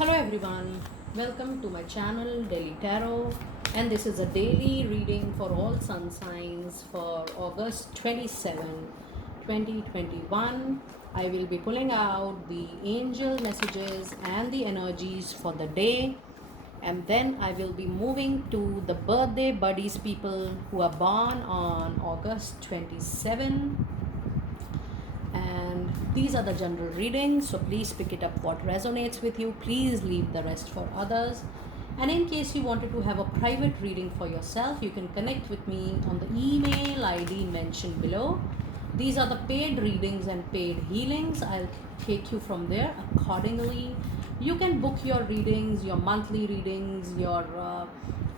Hello everyone, welcome to my channel Daily Tarot, and this is a daily reading for all sun signs for August 27, 2021. I will be pulling out the angel messages and the energies for the day, and then I will be moving to the birthday buddies, people who are born on August 27, and these are the general readings, so please pick it up what resonates with you. Please leave the rest for others. And in case you wanted to have a private reading for yourself, you can connect with me on the email ID mentioned below. These are the paid readings and paid healings. I'll take you from there accordingly. You can book your readings, your monthly readings, your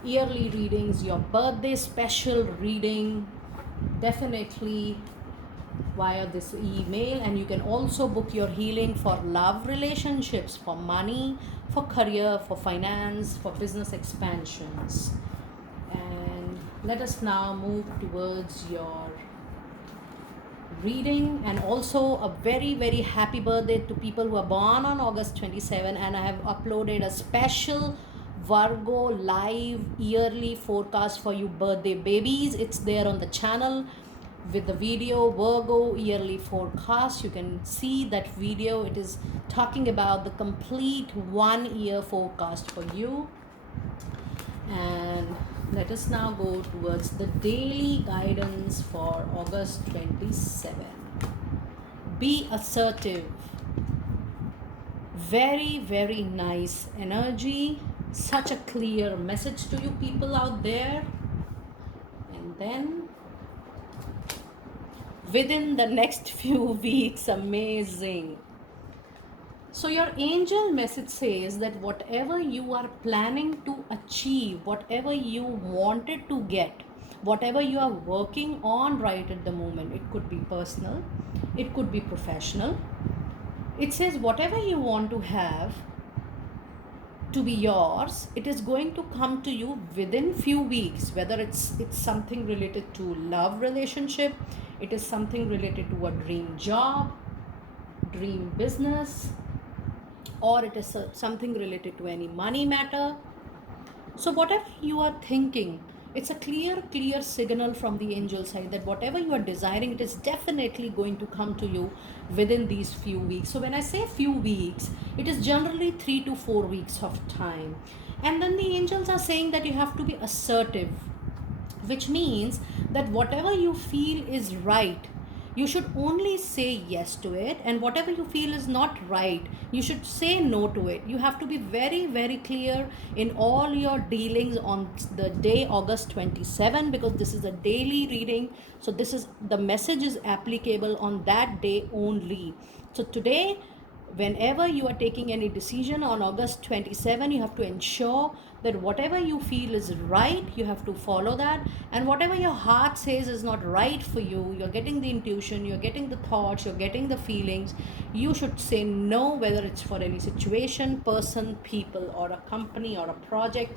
yearly readings, your birthday special reading, definitely via this email. And you can also book your healing for love relationships, for money, for career, for finance, for business expansions. And let us now move towards your reading. And also a very happy birthday to people who are born on August 27. And I have uploaded a special Virgo live yearly forecast for you birthday babies. It's there on the channel with the video Virgo yearly forecast. You can see that video. It is talking about the complete 1 year forecast for you. And let us now go towards the daily guidance for August 27. Be assertive. Very nice energy. Such a clear message to you people out there. And then within the next few weeks, amazing. So your angel message says that whatever you are planning to achieve, whatever you wanted to get, whatever you are working on right at the moment, it could be personal, it could be professional. It says whatever you want to have to be yours, it is going to come to you within few weeks. Whether it's something related to love relationship, it is something related to a dream job, dream business, or it is something related to any money matter. So whatever you are thinking, it's a clear signal from the angel side that whatever you are desiring, it is definitely going to come to you within these few weeks. So when I say few weeks, it is generally 3 to 4 weeks of time. And then the angels are saying that you have to be assertive, which means that whatever you feel is right, you should only say yes to it, and whatever you feel is not right, you should say no to it. You have to be very clear in all your dealings on the day August 27, because this is a daily reading. So this is the message is applicable on that day only. So today, whenever you are taking any decision on August 27, you have to ensure that whatever you feel is right, you have to follow that. And whatever your heart says is not right for you, you're getting the intuition, you're getting the thoughts, you're getting the feelings, you should say no, whether it's for any situation, person, people, or a company, or a project,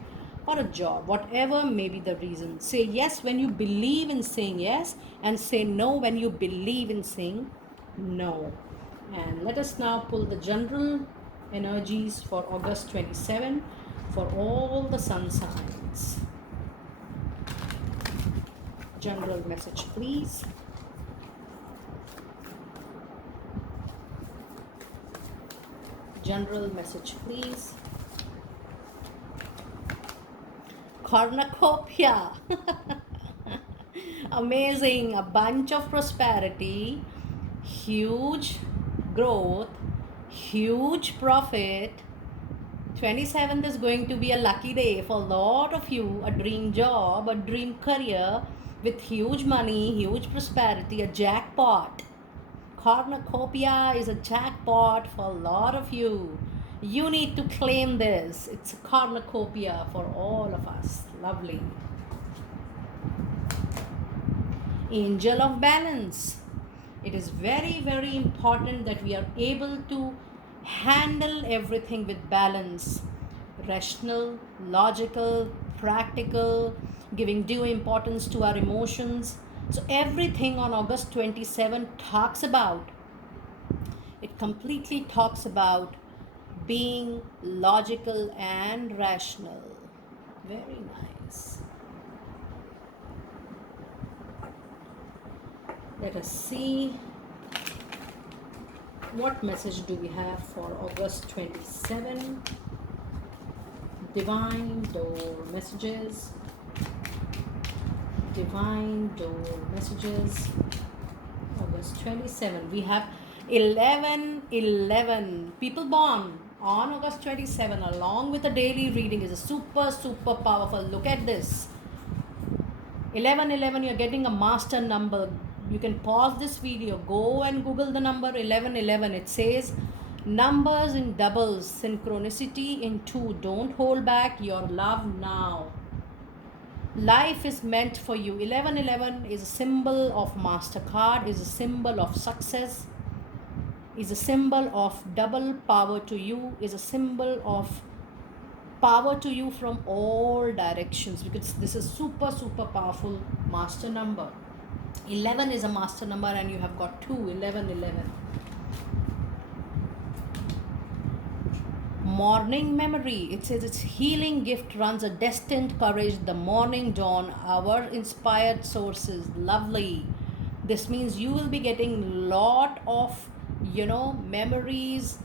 or a job, whatever may be the reason. Say yes when you believe in saying yes, and say no when you believe in saying no. And let us now pull the general energies for August 27 for all the sun signs. General message, please. General message, please. Cornucopia. Amazing. A bunch of prosperity, huge growth, huge profit. 27th is going to be a lucky day for a lot of you. A dream job, a dream career with huge money, huge prosperity, a jackpot. Cornucopia is a jackpot for a lot of you. You need to claim this. It's a cornucopia for all of us. Lovely. Angel of balance. It is very important that we are able to handle everything with balance. Rational, logical, practical, giving due importance to our emotions. So everything on August 27 talks about, it completely talks about being logical and rational. Very nice. Let us see what message do we have for August 27. Divine door messages. Divine door messages. August 27. We have 11. People born on August 27 along with the daily reading is a super powerful. Look at this. 11, you're getting a master number. You can pause this video, go and Google the number 11. It says numbers in doubles, synchronicity in two. Don't hold back your love now. Life is meant for you. 11 is a symbol of MasterCard, is a symbol of success, is a symbol of double power to you, is a symbol of power to you from all directions, because this is super powerful master number. 11 is a master number and you have got 11. Morning memory. It says its healing gift runs a destined courage, the morning dawn, our inspired sources. Lovely. This means you will be getting lot of, memories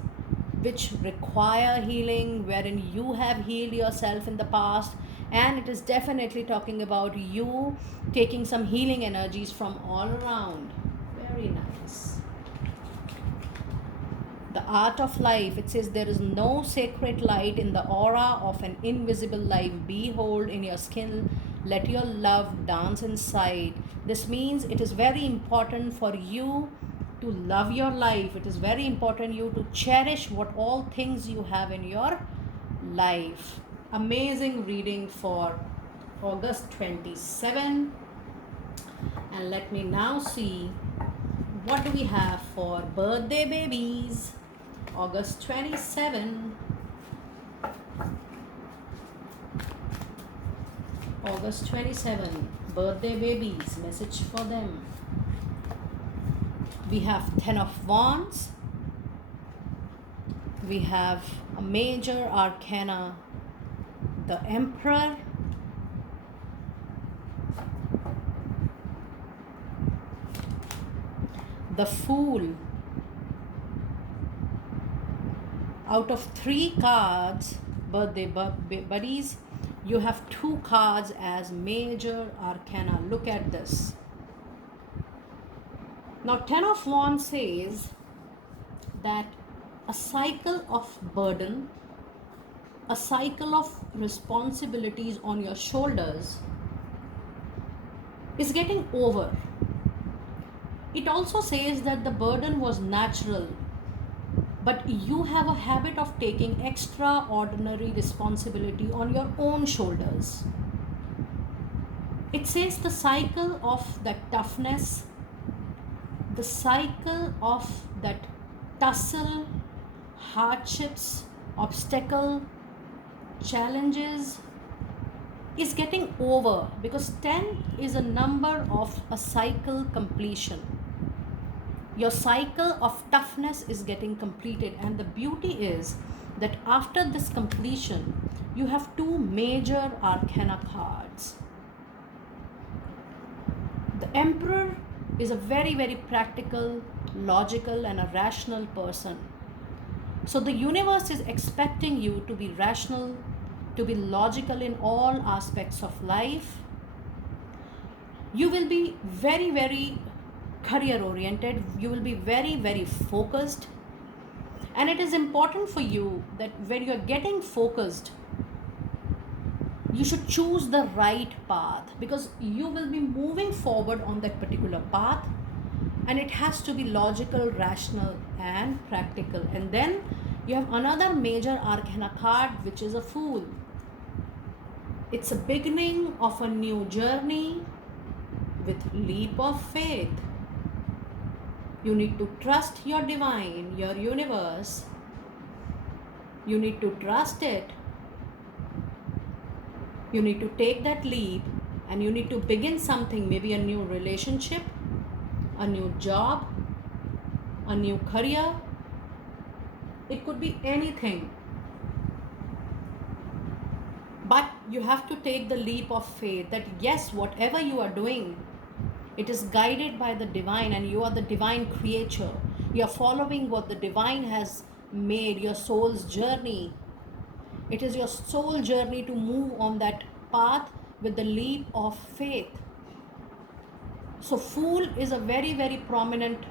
which require healing, wherein you have healed yourself in the past, and it is definitely talking about you taking some healing energies from all around. Very nice. The art of life. It says there is no sacred light in the aura of an invisible life. Behold in your skin, let your love dance inside. This means it is very important for you to love your life. It is very important you to cherish what all things you have in your life. Amazing reading for August 27. And let me now see what do we have for birthday babies. August 27. August 27. Birthday babies. Message for them. We have 10 of Wands. We have a major arcana, the Emperor. The Fool. Out of 3 cards, birthday buddies, you have 2 cards as major arcana. Look at this. Now 10 of Wands says that a cycle of burden, a cycle of responsibilities on your shoulders is getting over. It also says that the burden was natural, but you have a habit of taking extraordinary responsibility on your own shoulders. It says the cycle of that toughness, the cycle of that tussle, hardships, obstacle, challenges is getting over, because 10 is a number of a cycle completion. Your cycle of toughness is getting completed, and the beauty is that after this completion, you have 2 major arcana cards. The Emperor is a very practical, logical, and a rational person. So the universe is expecting you to be rational, to be logical in all aspects of life. You will be very career oriented. You will be very focused. And it is important for you that when you are getting focused, you should choose the right path, because you will be moving forward on that particular path, and it has to be logical, rational, and practical. And then you have another major arcana card, which is a Fool. It's a beginning of a new journey with leap of faith. You need to trust your divine, your universe. You need to trust it. You need to take that leap, and you need to begin something, maybe a new relationship, a new job, a new career, It could be anything. But you have to take the leap of faith that yes, whatever you are doing, it is guided by the divine, and you are the divine creature. You are following what the divine has made your soul's journey. It is your soul journey to move on that path with the leap of faith. So, Fool is a very, very prominent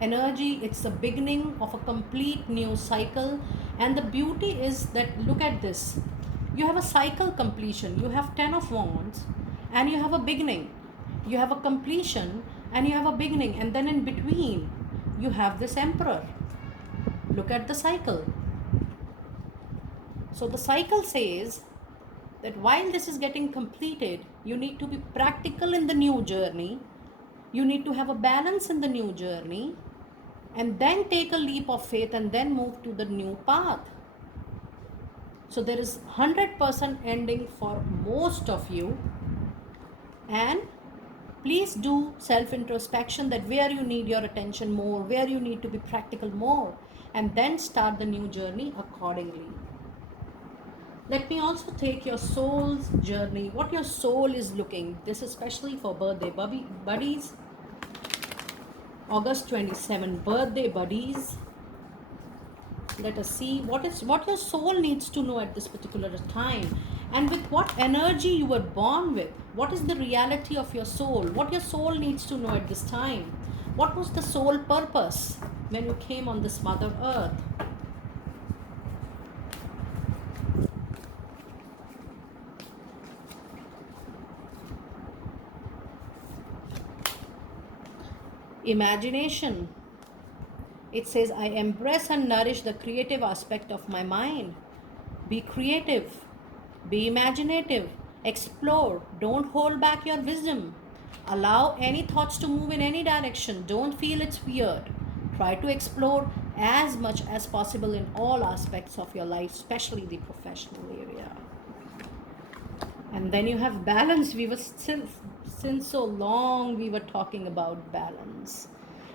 energy. It's the beginning of a complete new cycle. And the beauty is that, look at this, you have a cycle completion, you have 10 of Wands, and you have a beginning. You have a completion and you have a beginning, and then in between, you have this Emperor. Look at the cycle. So, the cycle says that while this is getting completed, you need to be practical in the new journey. You need to have a balance in the new journey, and then take a leap of faith and then move to the new path. So there is 100% ending for most of you. And please do self introspection, that where you need your attention more, where you need to be practical more, and then start the new journey accordingly. Let me also take your soul's journey, what your soul is looking. This is especially for birthday buddies. August 27, birthday buddies. Let us see what your soul needs to know at this particular time, and with what energy you were born with. What is the reality of your soul? What your soul needs to know at this time? What was the soul purpose when you came on this Mother Earth? Imagination. It says, I embrace and nourish the creative aspect of my mind. Be creative, be imaginative, explore, don't hold back your wisdom. Allow any thoughts to move in any direction. Don't feel it's weird. Try to explore as much as possible in all aspects of your life, especially the professional area. And then you have balance. We were since so long we were talking about balance.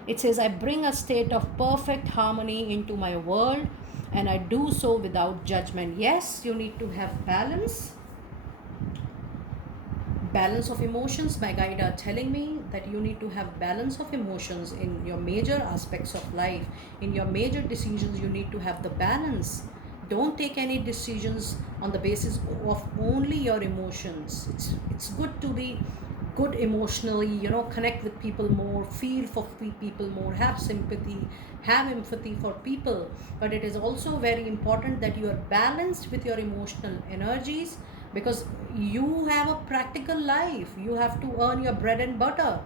It says, I bring a state of perfect harmony into my world, and I do so without judgment. Yes, you need to have balance. Balance of emotions. My guide are telling me that you need to have balance of emotions in your major aspects of life. In your major decisions, you need to have the balance. Don't take any decisions on the basis of only your emotions. It's good to be good emotionally, connect with people more, feel for people more, have sympathy, have empathy for people. But it is also very important that you are balanced with your emotional energies, because you have a practical life. You have to earn your bread and butter.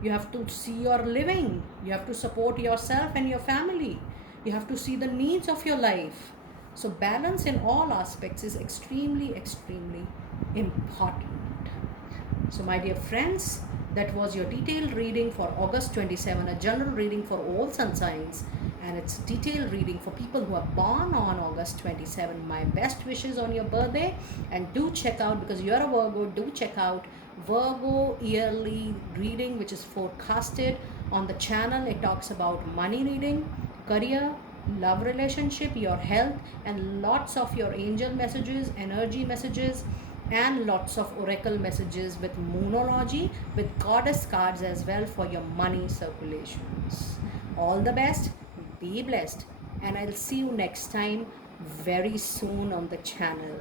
You have to see your living. You have to support yourself and your family. You have to see the needs of your life. So balance in all aspects is extremely, extremely important. So my dear friends, that was your detailed reading for August 27, a general reading for all sun signs, and it's detailed reading for people who are born on August 27. My best wishes on your birthday, and do check out, because you're a Virgo, do check out Virgo yearly reading, which is forecasted on the channel. It talks about money reading, career, love relationship, your health, and lots of your angel messages, energy messages, and lots of oracle messages with moonology, with goddess cards as well for your money circulations. All the best, be blessed, and I'll see you next time very soon on the channel.